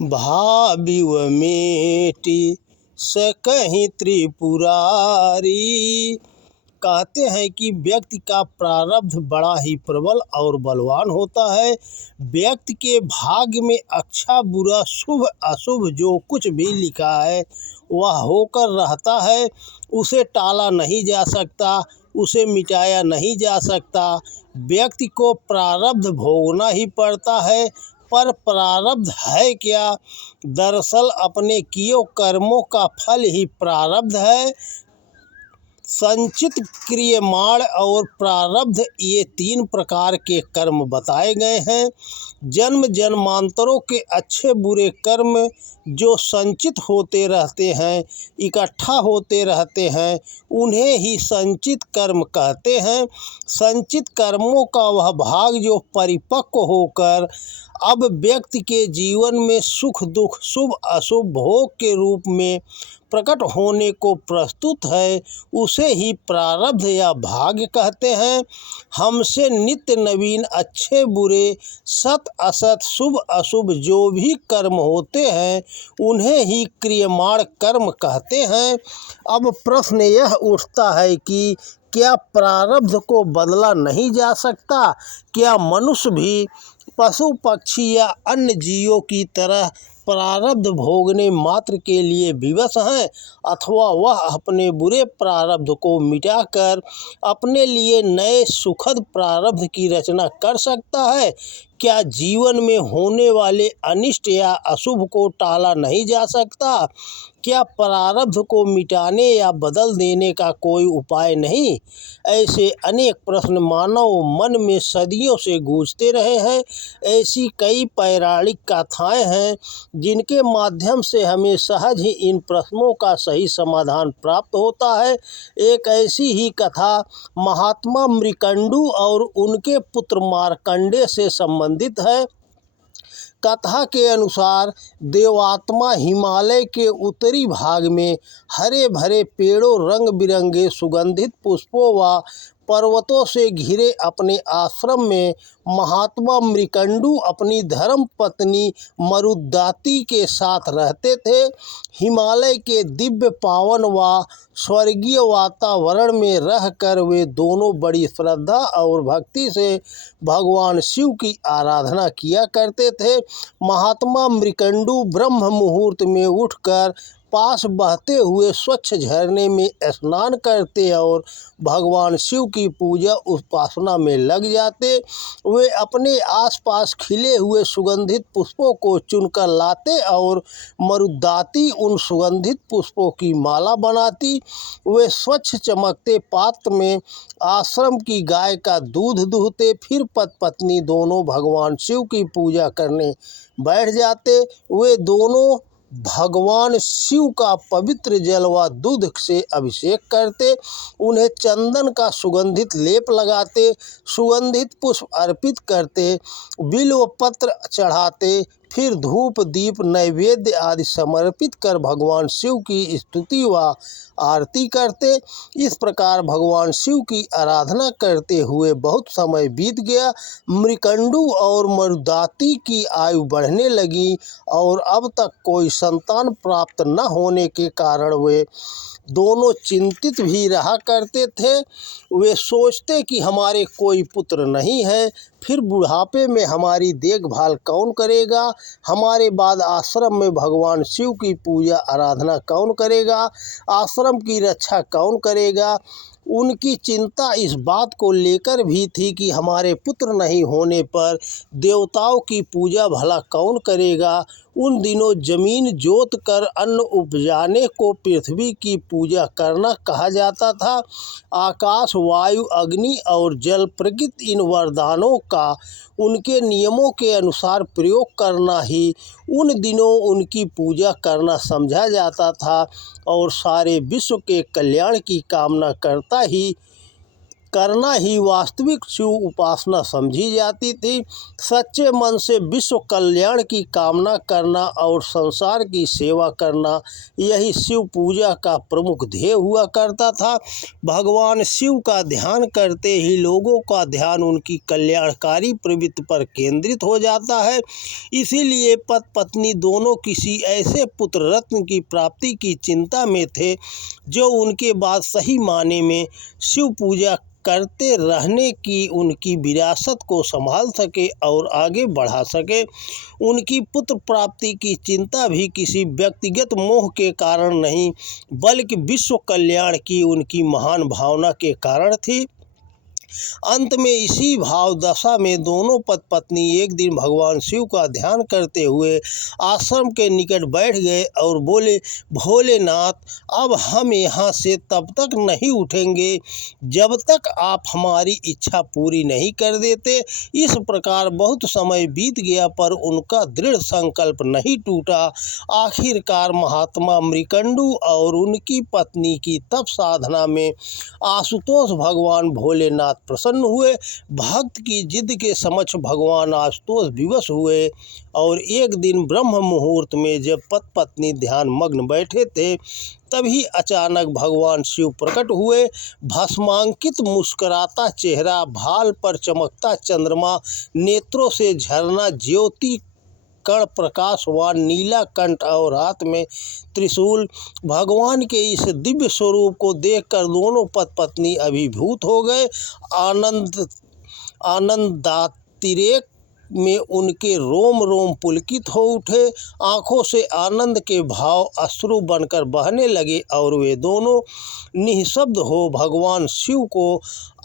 भाविव मेटि सकहि त्रिपुरारी। कहते हैं कि व्यक्ति का प्रारब्ध बड़ा ही प्रबल और बलवान होता है। व्यक्ति के भाग्य में अच्छा बुरा शुभ अशुभ जो कुछ भी लिखा है वह होकर रहता है। उसे टाला नहीं जा सकता, उसे मिटाया नहीं जा सकता। व्यक्ति को प्रारब्ध भोगना ही पड़ता है। पर प्रारब्ध है क्या? दरअसल अपने किए कर्मों का फल ही प्रारब्ध है। संचित, क्रियमाण और प्रारब्ध ये 3 प्रकार के कर्म बताए गए हैं। जन्म जन्मांतरों के अच्छे बुरे कर्म जो संचित होते रहते हैं, इकट्ठा होते रहते हैं, उन्हें ही संचित कर्म कहते हैं। संचित कर्मों का वह भाग जो परिपक्व होकर अब व्यक्ति के जीवन में सुख दुख शुभ अशुभ भोग के रूप में प्रकट होने को प्रस्तुत है, उसे ही प्रारब्ध या भाग्य कहते हैं। हमसे नित्य नवीन अच्छे बुरे सत असत शुभ अशुभ जो भी कर्म होते हैं उन्हें ही क्रियमाण कर्म कहते हैं। अब प्रश्न यह उठता है कि क्या प्रारब्ध को बदला नहीं जा सकता? क्या मनुष्य भी पशु पक्षी या अन्य जीवों की तरह प्रारब्ध भोगने मात्र के लिए विवश हैं, अथवा वह अपने बुरे प्रारब्ध को मिटाकर अपने लिए नए सुखद प्रारब्ध की रचना कर सकता है? क्या जीवन में होने वाले अनिष्ट या अशुभ को टाला नहीं जा सकता? क्या प्रारब्ध को मिटाने या बदल देने का कोई उपाय नहीं? ऐसे अनेक प्रश्न मानव मन में सदियों से गूंजते रहे हैं। ऐसी कई पौराणिक कथाएं हैं जिनके माध्यम से हमें सहज ही इन प्रश्नों का सही समाधान प्राप्त होता है। एक ऐसी ही कथा महात्मा मृकंडू और उनके पुत्र मार्कंडेय से संबंधित है। कथा के अनुसार देवात्मा हिमालय के उत्तरी भाग में हरे भरे पेड़ों, रंग बिरंगे सुगंधित पुष्पों व पर्वतों से घिरे अपने आश्रम में महात्मा मृकंडू अपनी धर्म पत्नी मरुदाती के साथ रहते थे। हिमालय के दिव्य पावन व स्वर्गीय वातावरण में रहकर वे दोनों बड़ी श्रद्धा और भक्ति से भगवान शिव की आराधना किया करते थे। महात्मा मृकंडू ब्रह्म मुहूर्त में उठकर पास बहते हुए स्वच्छ झरने में स्नान करते और भगवान शिव की पूजा उपासना में लग जाते। वे अपने आसपास खिले हुए सुगंधित पुष्पों को चुनकर लाते और मरुदाती उन सुगंधित पुष्पों की माला बनाती। वे स्वच्छ चमकते पात्र में आश्रम की गाय का दूध दूहते, फिर पत्नी दोनों भगवान शिव की पूजा करने बैठ जाते। वे दोनों भगवान शिव का पवित्र जल व दूध से अभिषेक करते, उन्हें चंदन का सुगंधित लेप लगाते, सुगंधित पुष्प अर्पित करते, बिल्व पत्र चढ़ाते, फिर धूप दीप नैवेद्य आदि समर्पित कर भगवान शिव की स्तुति व आरती करते। इस प्रकार भगवान शिव की आराधना करते हुए बहुत समय बीत गया। मृकंडू और मरुदाती की आयु बढ़ने लगी और अब तक कोई संतान प्राप्त न होने के कारण वे दोनों चिंतित भी रहा करते थे। वे सोचते कि हमारे कोई पुत्र नहीं है, फिर बुढ़ापे में हमारी देखभाल कौन करेगा? हमारे बाद आश्रम में भगवान शिव की पूजा आराधना कौन करेगा? आश्रम की रक्षा कौन करेगा? उनकी चिंता इस बात को लेकर भी थी कि हमारे पुत्र नहीं होने पर देवताओं की पूजा भला कौन करेगा? उन दिनों जमीन जोत कर अन्न उपजाने को पृथ्वी की पूजा करना कहा जाता था। आकाश, वायु, अग्नि और जल प्रकृति इन वरदानों का उनके नियमों के अनुसार प्रयोग करना ही उन दिनों उनकी पूजा करना समझा जाता था और सारे विश्व के कल्याण की कामना करता ही करना ही वास्तविक शिव उपासना समझी जाती थी। सच्चे मन से विश्व कल्याण की कामना करना और संसार की सेवा करना, यही शिव पूजा का प्रमुख ध्येय हुआ करता था। भगवान शिव का ध्यान करते ही लोगों का ध्यान उनकी कल्याणकारी प्रवृत्ति पर केंद्रित हो जाता है। इसीलिए पति पत्नी दोनों किसी ऐसे पुत्र रत्न की प्राप्ति की चिंता में थे जो उनके बाद सही मायने में शिव पूजा करते रहने की उनकी विरासत को संभाल सके और आगे बढ़ा सके। उनकी पुत्र प्राप्ति की चिंता भी किसी व्यक्तिगत मोह के कारण नहीं, बल्कि विश्व कल्याण की उनकी महान भावना के कारण थी। अंत में इसी भाव दशा में दोनों पति पत्नी एक दिन भगवान शिव का ध्यान करते हुए आश्रम के निकट बैठ गए और बोले, भोलेनाथ, अब हम यहाँ से तब तक नहीं उठेंगे जब तक आप हमारी इच्छा पूरी नहीं कर देते। इस प्रकार बहुत समय बीत गया पर उनका दृढ़ संकल्प नहीं टूटा। आखिरकार महात्मा मृकंडू और उनकी पत्नी की तप साधना में आशुतोष भगवान भोलेनाथ प्रसन्न हुए। भक्त की जिद के समक्ष भगवान आशुतोष विवश हुए और एक दिन ब्रह्म मुहूर्त में जब पति पत्नी ध्यान मग्न बैठे थे, तभी अचानक भगवान शिव प्रकट हुए। भस्मांकित मुस्कुराता चेहरा, भाल पर चमकता चंद्रमा, नेत्रों से झरना ज्योति कण प्रकाशवान नीला कंठ और हाथ में त्रिशूल। भगवान के इस दिव्य स्वरूप को देखकर दोनों पति पत्नी अभिभूत हो गए। आनंदातिरेक में उनके रोम रोम पुलकित हो उठे। आंखों से आनंद के भाव अश्रु बनकर बहने लगे और वे दोनों निःशब्द हो भगवान शिव को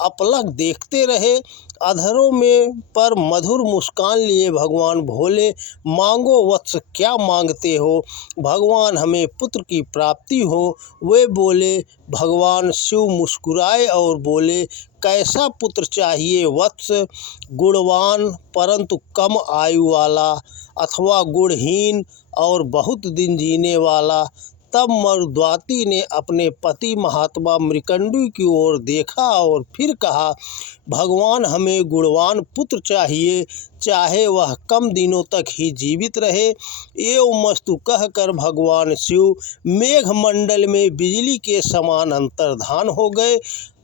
अपलक देखते रहे। अधरों में पर मधुर मुस्कान लिए भगवान भोले, मांगो वत्स, क्या मांगते हो? भगवान हमें पुत्र की प्राप्ति हो, वे बोले। भगवान शिव मुस्कुराए और बोले, कैसा पुत्र चाहिए वत्स? गुणवान परंतु कम आयु वाला, अथवा गुणहीन और बहुत दिन जीने वाला? तब मरुद्वाती ने अपने पति महात्मा मृकंडू की ओर देखा और फिर कहा, भगवान हमें गुणवान पुत्र चाहिए, चाहे वह कम दिनों तक ही जीवित रहे। एवमस्तु कहकर भगवान शिव मेघमंडल में बिजली के समान अंतर्धान हो गए।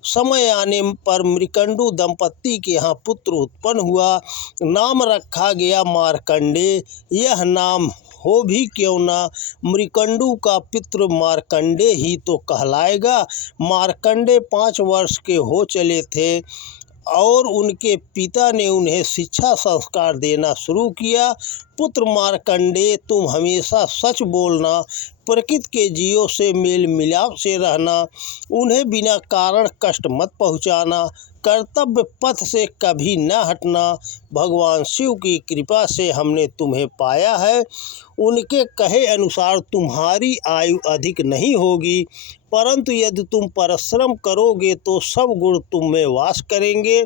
समय आने पर मृकंडू दंपत्ति के यहाँ पुत्र उत्पन्न हुआ। नाम रखा गया मार्कंडेय। यह नाम हो भी क्यों ना, मृकंडू का पितृ मार्कंडेय ही तो कहलाएगा। मार्कंडेय 5 वर्ष के हो चले थे और उनके पिता ने उन्हें शिक्षा संस्कार देना शुरू किया। पुत्र मार्कंडेय, तुम हमेशा सच बोलना, प्रकृति के जीवों से मेल मिलाप से रहना, उन्हें बिना कारण कष्ट मत पहुंचाना, कर्तव्य पथ से कभी न हटना। भगवान शिव की कृपा से हमने तुम्हें पाया है। उनके कहे अनुसार तुम्हारी आयु अधिक नहीं होगी, परंतु यदि तुम परिश्रम करोगे तो सब गुण तुम में वास करेंगे।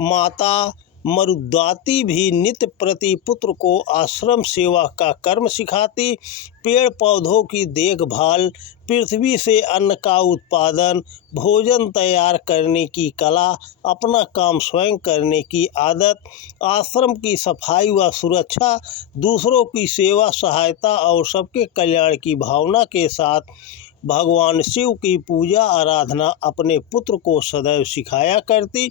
माता मरुद्वाती भी नित्य प्रति पुत्र को आश्रम सेवा का कर्म सिखाती, पेड़ पौधों की देखभाल, पृथ्वी से अन्न का उत्पादन, भोजन तैयार करने की कला, अपना काम स्वयं करने की आदत, आश्रम की सफाई व सुरक्षा, दूसरों की सेवा सहायता और सबके कल्याण की भावना के साथ भगवान शिव की पूजा आराधना अपने पुत्र को सदैव सिखाया करती।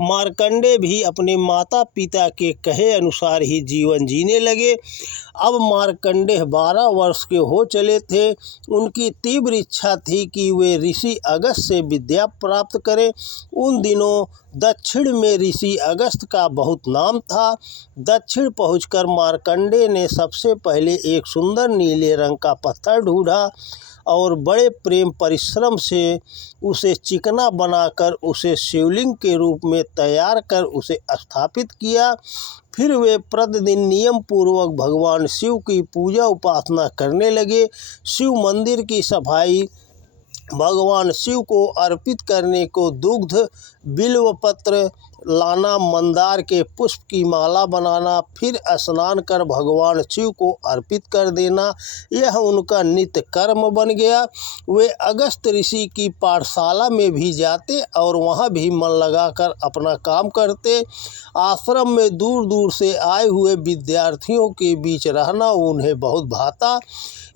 मार्कंडेय भी अपने माता पिता के कहे अनुसार ही जीवन जीने लगे। अब मार्कंडेय 12 वर्ष के हो चले थे। उनकी तीव्र इच्छा थी कि वे ऋषि अगस्त से विद्या प्राप्त करें। उन दिनों दक्षिण में ऋषि अगस्त का बहुत नाम था। दक्षिण पहुंचकर मार्कंडेय ने सबसे पहले एक सुंदर नीले रंग का पत्थर ढूंढा और बड़े प्रेम परिश्रम से उसे चिकना बनाकर उसे शिवलिंग के रूप में तैयार कर उसे स्थापित किया। फिर वे प्रतिदिन नियम पूर्वक भगवान शिव की पूजा उपासना करने लगे। शिव मंदिर की सफाई, भगवान शिव को अर्पित करने को दुग्ध, बिल्वपत्र लाना, मंदार के पुष्प की माला बनाना, फिर स्नान कर भगवान शिव को अर्पित कर देना, यह उनका नित्य कर्म बन गया। वे अगस्त ऋषि की पाठशाला में भी जाते और वहाँ भी मन लगाकर अपना काम करते। आश्रम में दूर दूर से आए हुए विद्यार्थियों के बीच रहना उन्हें बहुत भाता।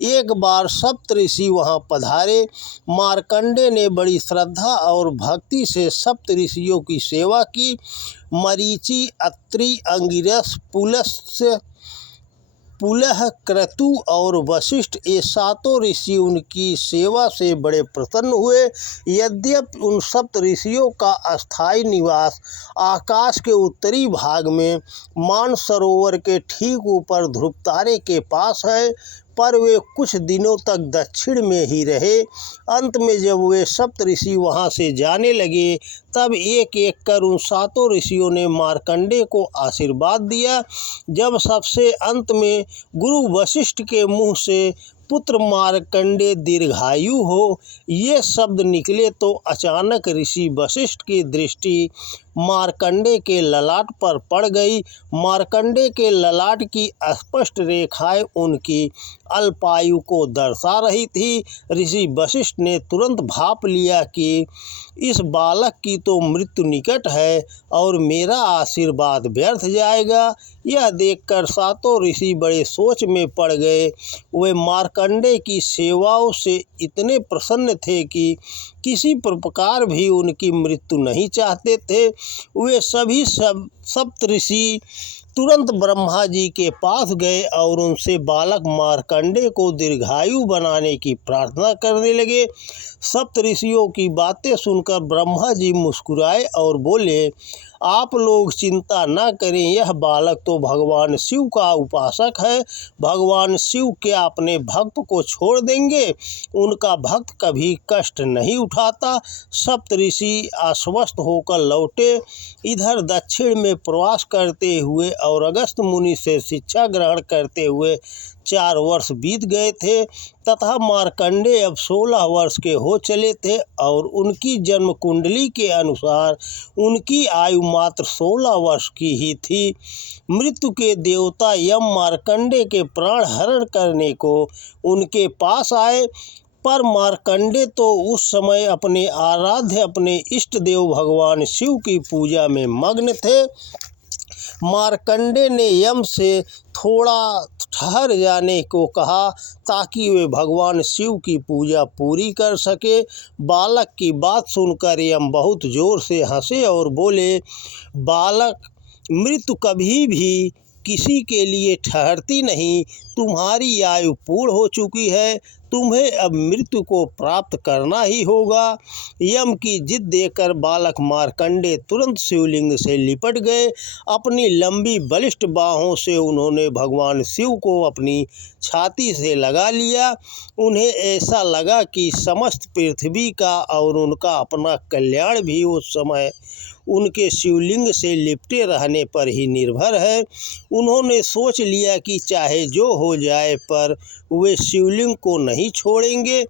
एक बार सप्तऋषि वहाँ पधारे। मार्कंडे ने बड़ी श्रद्धा और भक्ति से सप्तऋषियों की सेवा की। मरीचि, अत्रि, अंगिरस, पुलस्त्य, पुलह, क्रतु और वशिष्ठ, ये सातों ऋषि उनकी सेवा से बड़े प्रसन्न हुए। यद्यपि उन सप्त ऋषियों का अस्थायी निवास आकाश के उत्तरी भाग में मानसरोवर के ठीक ऊपर ध्रुवतारे के पास है, पर वे कुछ दिनों तक दक्षिण में ही रहे। अंत में जब वे सप्त ऋषि वहाँ से जाने लगे, तब एक एक कर उन सातों ऋषियों ने मार्कंडे को आशीर्वाद दिया। जब सबसे अंत में गुरु वशिष्ठ के मुँह से पुत्र मार्कंडे दीर्घायु हो, ये शब्द निकले तो अचानक ऋषि वशिष्ठ की दृष्टि मार्कंडे के ललाट पर पड़ गई। मार्कंडे के ललाट की स्पष्ट रेखाएं उनकी अल्पायु को दर्शा रही थी। ऋषि वशिष्ठ ने तुरंत भाप लिया कि इस बालक की तो मृत्यु निकट है और मेरा आशीर्वाद व्यर्थ जाएगा। यह देखकर सातों ऋषि बड़े सोच में पड़ गए। वे मार्कंडे की सेवाओं से इतने प्रसन्न थे कि किसी प्रकार भी उनकी मृत्यु नहीं चाहते थे। वे सभी सप्तऋषि तुरंत ब्रह्मा जी के पास गए और उनसे बालक मार्कंडे को दीर्घायु बनाने की प्रार्थना करने लगे। सप्तऋषियों की बातें सुनकर ब्रह्मा जी मुस्कुराए और बोले, आप लोग चिंता न करें, यह बालक तो भगवान शिव का उपासक है। भगवान शिव क्या अपने भक्त को छोड़ देंगे? उनका भक्त कभी कष्ट नहीं उठाता। सप्तऋषि आश्वस्त होकर लौटे। इधर दक्षिण में प्रवास करते हुए और अगस्त मुनि से शिक्षा ग्रहण करते हुए 4 वर्ष बीत गए थे तथा मार्कंडे अब 16 वर्ष के हो चले थे और उनकी जन्म कुंडली के अनुसार उनकी आयु मात्र 16 वर्ष की ही थी। मृत्यु के देवता यम मार्कंडे के प्राण हरण करने को उनके पास आए, पर मार्कंडे तो उस समय अपने आराध्य अपने इष्ट देव भगवान शिव की पूजा में मग्न थे। मार्कंडे ने यम से थोड़ा ठहर जाने को कहा ताकि वे भगवान शिव की पूजा पूरी कर सके। बालक की बात सुनकर यम बहुत जोर से हंसे और बोले, बालक, मृत्यु कभी भी किसी के लिए ठहरती नहीं। तुम्हारी आयु पूर्ण हो चुकी है, तुम्हें अब मृत्यु को प्राप्त करना ही होगा। यम की जिद देकर बालक मार्कंडे तुरंत शिवलिंग से लिपट गए। अपनी लंबी बलिष्ठ बाहों से उन्होंने भगवान शिव को अपनी छाती से लगा लिया। उन्हें ऐसा लगा कि समस्त पृथ्वी का और उनका अपना कल्याण भी उस समय उनके शिवलिंग से लिपटे रहने पर ही निर्भर है। उन्होंने सोच लिया कि चाहे जो हो जाए पर वे शिवलिंग को नहीं छोड़ेंगे।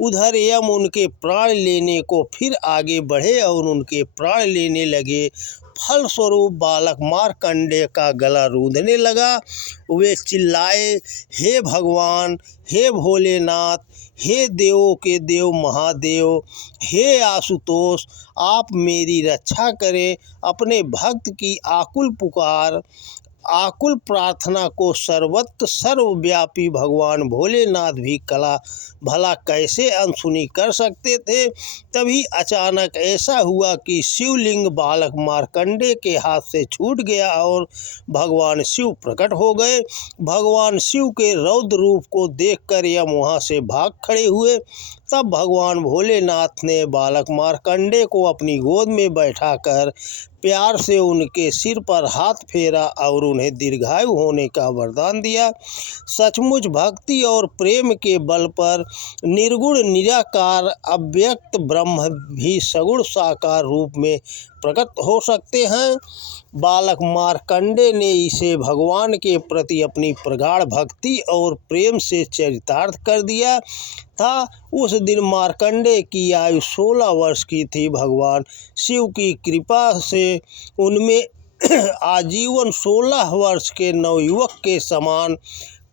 उधर यम उनके प्राण लेने को फिर आगे बढ़े और उनके प्राण लेने लगे। फलस्वरूप बालक मार्कंडे का गला रूंधने लगा। वे चिल्लाए, हे भगवान, हे भोलेनाथ, हे देवों के देव महादेव, हे आशुतोष, आप मेरी रक्षा करें। अपने भक्त की आकुल प्रार्थना को सर्वत्र सर्वव्यापी भगवान भोलेनाथ भी भला कैसे अनसुनी कर सकते थे। तभी अचानक ऐसा हुआ कि शिवलिंग बालक मार्कंडे के हाथ से छूट गया और भगवान शिव प्रकट हो गए। भगवान शिव के रौद्र रूप को देखकर यम वहाँ से भाग खड़े हुए। तब भगवान भोलेनाथ ने बालक मार्कंडे को अपनी गोद में बैठाकर प्यार से उनके सिर पर हाथ फेरा और उन्हें दीर्घायु होने का वरदान दिया। सचमुच भक्ति और प्रेम के बल पर निर्गुण निराकार अव्यक्त ब्रह्म भी सगुण साकार रूप में प्रकट हो सकते हैं। बालक मार्कंडेय ने इसे भगवान के प्रति अपनी प्रगाढ़ भक्ति और प्रेम से चरितार्थ कर दिया था। उस दिन मार्कंडेय की आयु 16 वर्ष की थी। भगवान शिव की कृपा से उनमें आजीवन 16 वर्ष के नवयुवक के समान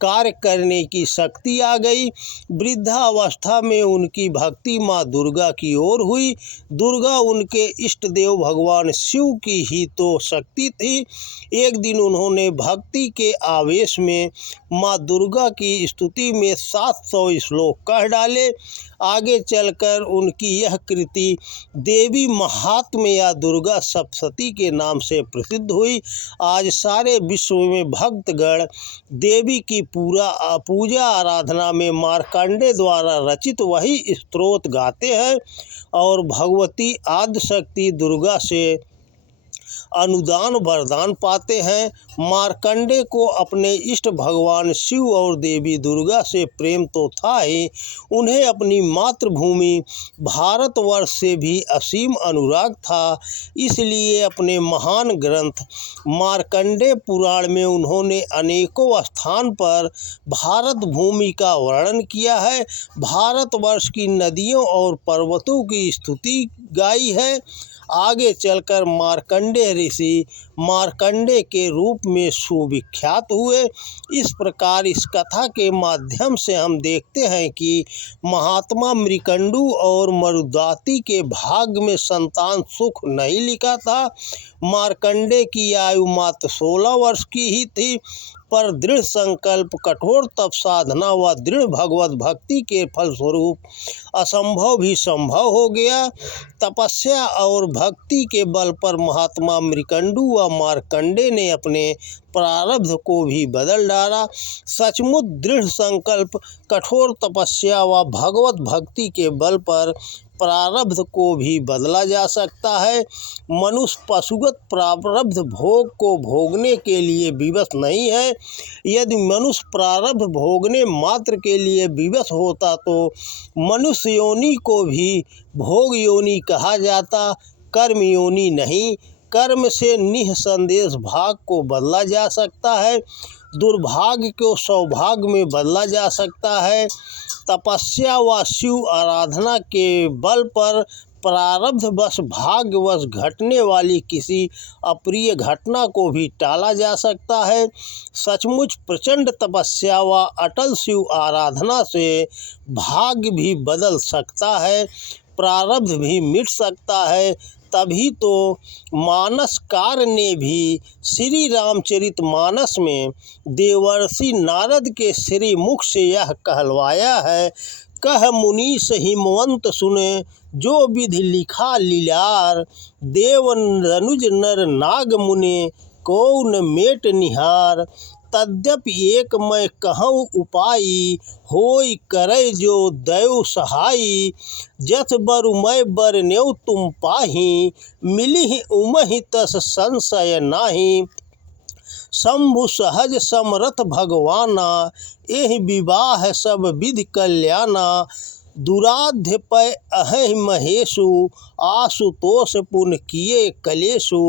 कार्य करने की शक्ति आ गई। वृद्धावस्था में उनकी भक्ति माँ दुर्गा की ओर हुई। दुर्गा उनके इष्ट देव भगवान शिव की ही तो शक्ति थी। एक दिन उन्होंने भक्ति के आवेश में माँ दुर्गा की स्तुति में 700 श्लोक कह डाले। आगे चलकर उनकी यह कृति देवी महात्म्य या दुर्गा सप्तशती के नाम से प्रसिद्ध हुई। आज सारे विश्व में भक्तगण देवी की पूजा आराधना में मार्कंडेय द्वारा रचित वही स्तोत्र गाते हैं और भगवती आद्यशक्ति दुर्गा से अनुदान वरदान पाते हैं। मार्कंडेय को अपने इष्ट भगवान शिव और देवी दुर्गा से प्रेम तो था ही, उन्हें अपनी मातृभूमि भारतवर्ष से भी असीम अनुराग था। इसलिए अपने महान ग्रंथ मार्कंडेय पुराण में उन्होंने अनेकों स्थान पर भारत भूमि का वर्णन किया है। भारतवर्ष की नदियों और पर्वतों की स्तुति गाई है। आगे चलकर मार्कंडेय ऋषि मार्कंडेय के रूप में सुविख्यात हुए। इस प्रकार इस कथा के माध्यम से हम देखते हैं कि महात्मा मृकंडू और मरुदाती के भाग्य में संतान सुख नहीं लिखा था। मार्कंडेय की आयु मात्र 16 वर्ष की ही थी, पर दृढ़ संकल्प, कठोर तप साधना व दृढ़ भगवत भक्ति के फलस्वरूप असंभव भी संभव हो गया। तपस्या और भक्ति के बल पर महात्मा मृकंडू व मार्कंडेय ने अपने प्रारब्ध को भी बदल डाला। सचमुच दृढ़ संकल्प, कठोर तपस्या व भगवत भक्ति के बल पर प्रारब्ध को भी बदला जा सकता है। मनुष्य पशुगत प्रारब्ध भोग को भोगने के लिए विवश नहीं है। यदि मनुष्य प्रारब्ध भोगने मात्र के लिए विवश होता तो मनुष्य योनि को भी भोग योनि कहा जाता, कर्म योनि नहीं। कर्म से निःसंदेह भाग को बदला जा सकता है, दुर्भाग्य को सौभाग्य में बदला जा सकता है। तपस्या व शिव आराधना के बल पर प्रारब्धवश भाग्यवश घटने वाली किसी अप्रिय घटना को भी टाला जा सकता है। सचमुच प्रचंड तपस्या व अटल शिव आराधना से भाग्य भी बदल सकता है, प्रारब्ध भी मिट सकता है। तभी तो मानसकार ने भी श्री रामचरितमानस में देवर्षि नारद के श्री मुख से यह कहलवाया है, कह मुनीष हिमवंत सुने जो विधि लिखा लीलार, देव धनुज नर नाग मुने को न मेट निहार। तद्यपि एक मैं कहूँ उपाई, होई करे जो दैव सहाई, जथ बरु मैं बरनेउ तुम पाही, मिलिहि उमहि तस संशय नाही। शंभु सहज समरथ भगवाना, एहि विवाह सब विधि कल्याणा, दुराध्य पै अहि महेशु, आशुतोष पुन किए कलेशु,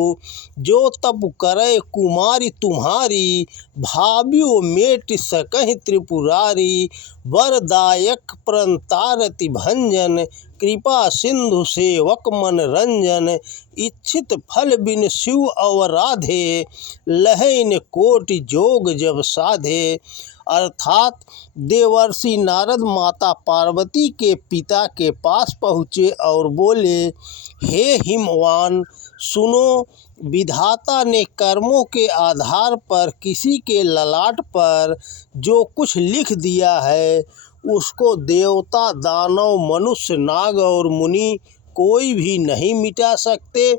जो तप करे कुमारी तुम्हारी, भाव्यो मेट सकहि त्रिपुरारी, वरदायक प्रणतारति भंजन, कृपा सिंधु सेवक मन रंजन, इच्छित फल बिन शिव अवराधे, लहैन कोटि जोग जब साधे। अर्थात देवर्षि नारद माता पार्वती के पिता के पास पहुँचे और बोले, हे हिमवान सुनो, विधाता ने कर्मों के आधार पर किसी के ललाट पर जो कुछ लिख दिया है उसको देवता, दानव, मनुष्य, नाग और मुनि कोई भी नहीं मिटा सकते।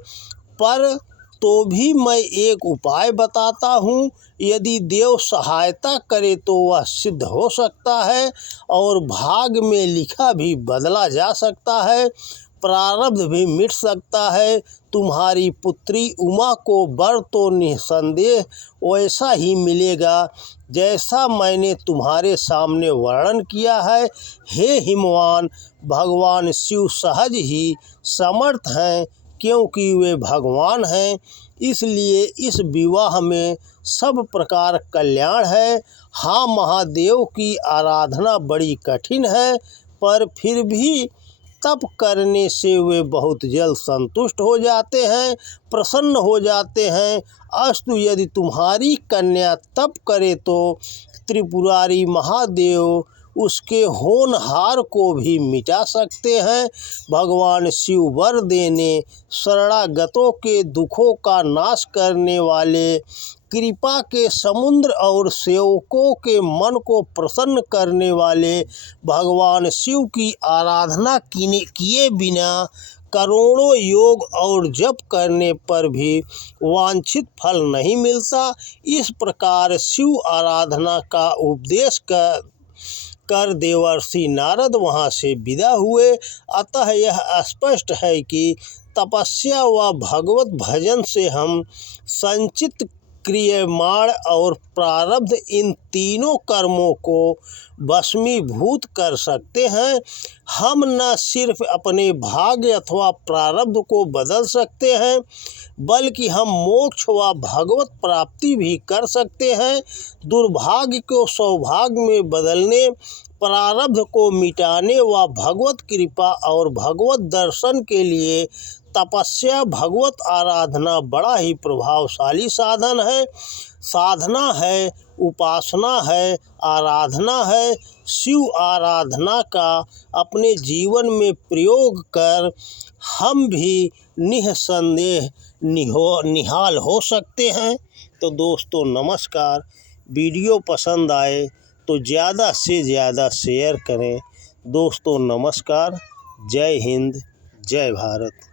पर तो भी मैं एक उपाय बताता हूँ, यदि देव सहायता करे तो वह सिद्ध हो सकता है और भाग्य में लिखा भी बदला जा सकता है, प्रारब्ध भी मिट सकता है। तुम्हारी पुत्री उमा को वर तो निसंदेह वैसा ही मिलेगा जैसा मैंने तुम्हारे सामने वर्णन किया है। हे हिमवान, भगवान शिव सहज ही समर्थ हैं, क्योंकि वे भगवान हैं। इसलिए इस विवाह में सब प्रकार कल्याण है। हाँ, महादेव की आराधना बड़ी कठिन है, पर फिर भी तप करने से वे बहुत जल्द संतुष्ट हो जाते हैं, प्रसन्न हो जाते हैं। अस्तु, यदि तुम्हारी कन्या तप करे तो त्रिपुरारी महादेव उसके होनहार को भी मिटा सकते हैं। भगवान शिव वर देने, शरणागतों के दुखों का नाश करने वाले, कृपा के समुद्र और सेवकों के मन को प्रसन्न करने वाले भगवान शिव की आराधना किए बिना करोड़ों योग और जप करने पर भी वांछित फल नहीं मिलता। इस प्रकार शिव आराधना का उपदेश कर देवर्षि नारद वहाँ से विदा हुए। अतः यह स्पष्ट है कि तपस्या व भगवत भजन से हम संचित क्रियमाण और प्रारब्ध इन तीनों कर्मों को भस्मीभूत कर सकते हैं। हम न सिर्फ अपने भाग्य अथवा प्रारब्ध को बदल सकते हैं, बल्कि हम मोक्ष व भगवत प्राप्ति भी कर सकते हैं। दुर्भाग्य को सौभाग्य में बदलने, प्रारब्ध को मिटाने व भगवत कृपा और भगवत दर्शन के लिए तपस्या, भगवत आराधना बड़ा ही प्रभावशाली साधन है। साधना है, उपासना है, आराधना है। शिव आराधना का अपने जीवन में प्रयोग कर हम भी निःसंदेह निहाल हो सकते हैं। तो दोस्तों नमस्कार। वीडियो पसंद आए तो ज़्यादा से ज़्यादा शेयर करें। दोस्तों नमस्कार। जय हिंद, जय भारत।